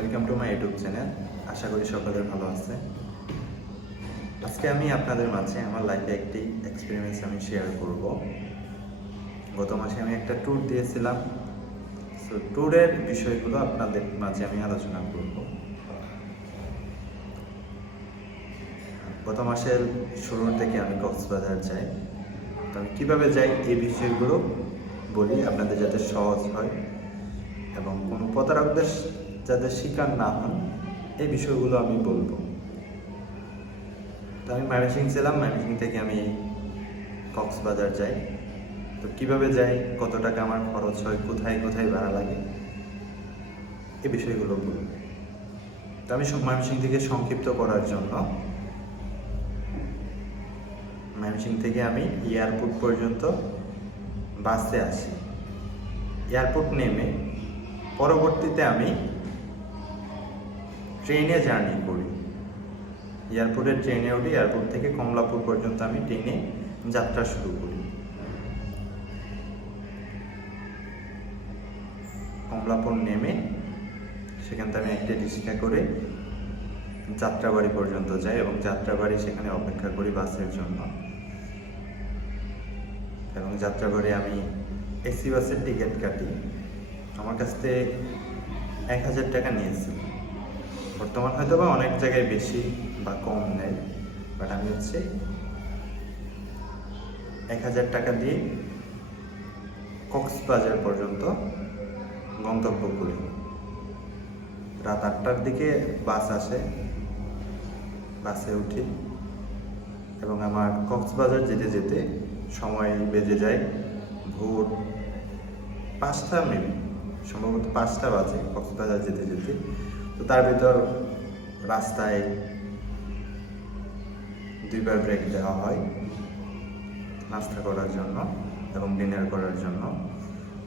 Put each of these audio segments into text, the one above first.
Welcome to my YouTube channel. আশা করি সকলের ভালো আছে। আজকে আমি আপনাদের মাঝে আমার লাইফে একটি এক্সপেরিমেন্টস আমি শেয়ার করব। গত মাসে আমি একটা ট্যুর দিয়েছিলাম, সো ট্যুরের বিষয়গুলো আপনাদের মাঝে আমি আলোচনা করব। গত মাসের শুরুর থেকে আমি কক্সবাজার যাই, তো আমি কীভাবে যাই এই বিষয়গুলো বলি আপনাদের যাতে সহজ হয় এবং কোনো প্রতারকদের যাতে শিকার না হন এই বিষয়গুলো আমি বলবো। তো আমি ময়মনসিংহ ছিলাম, ময়মনসিংহ থেকে আমি কক্সবাজার যাই। তো কিভাবে যাই, কত টাকা আমার খরচ হয়, কোথায় কোথায় ভাড়া লাগে এই বিষয়গুলো বলবো। তো আমি ময়মনসিংহ থেকে সংক্ষিপ্ত করার জন্য ময়মনসিংহ থেকে আমি এয়ারপোর্ট পর্যন্ত বাসে আসি। এয়ারপোর্ট নেমে পরবর্তীতে আমি ট্রেনে জার্নি করি। এয়ারপোর্টের ট্রেনে উঠি, এয়ারপোর্ট থেকে কমলাপুর পর্যন্ত আমি ট্রেনে যাত্রা শুরু করি। কমলাপুর নেমে সেখান থেকে আমি একটা রিক্সা করে যাত্রাবাড়ি পর্যন্ত যাই এবং যাত্রাবাড়ি সেখানে অপেক্ষা করি বাসের জন্য। এবং যাত্রাবাড়ি আমি এসি বাসের টিকিট কাটি। আমার কাছ থেকে 1000 টাকা নিয়েছিল। বর্তমান হয়তো বা অনেক জায়গায় বেশি বা কম নেয়, বাট আমি 1000 টাকা দিয়ে কক্সবাজার পর্যন্ত গন্তব্য করি। রাত 8টার দিকে বাস আসে, বাসে উঠি এবং আমার কক্সবাজার যেতে যেতে সময় বেজে যায় ভোর 5টা, সম্ভবত 5টা বাজে কক্সবাজার যেতে যেতে। তো তার ভিতর রাস্তায় 2বার ব্রেক দেওয়া হয় নাস্তা করার জন্য এবং ডিনার করার জন্য।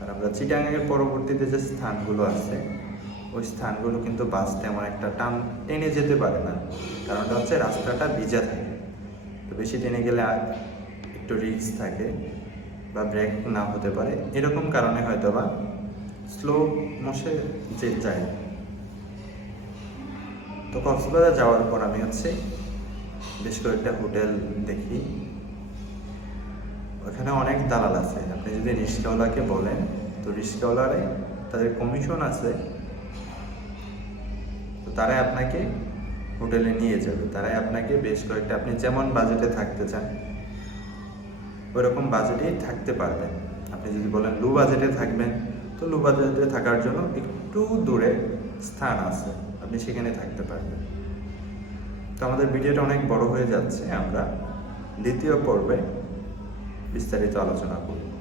আর আমরা চিটাগাংয়ের পরবর্তীতে যে স্থানগুলো আছে ওই স্থানগুলো কিন্তু বাস তেমন একটা টেনে যেতে পারে না, কারণটা হচ্ছে রাস্তাটা ভিজা থাকে। তো বেশি টেনে গেলে একটু রিস্ক থাকে বা ব্রেক না হতে পারে, এরকম কারণে হয়তো বা স্লো মোশে যে যায়। তো কক্সবাজার যাওয়ার পর আমি বেশ কয়েকটা হোটেল দেখি। ওখানে অনেক দালাল আছে। আপনি যদি রিক্সাওয়ালাকে বলেন তো রিক্সাওয়ালারে তাদের কমিশন আছে, তো তারাই আপনাকে হোটেলে নিয়ে যাবে। তারাই আপনাকে বেশ কয়েকটা, আপনি যেমন বাজেটে থাকতে চান ওইরকম বাজেটেই থাকতে পারবেন। আপনি যদি বলেন লো বাজেটে থাকবেন, তো লো বাজেটে থাকার জন্য একটু দূরে স্থান আছে, আপনি সেখানে থাকতে পারবেন। তো আমাদের ভিডিওটা অনেক বড় হয়ে যাচ্ছে, আমরা দ্বিতীয় পর্বে বিস্তারিত আলোচনা করব।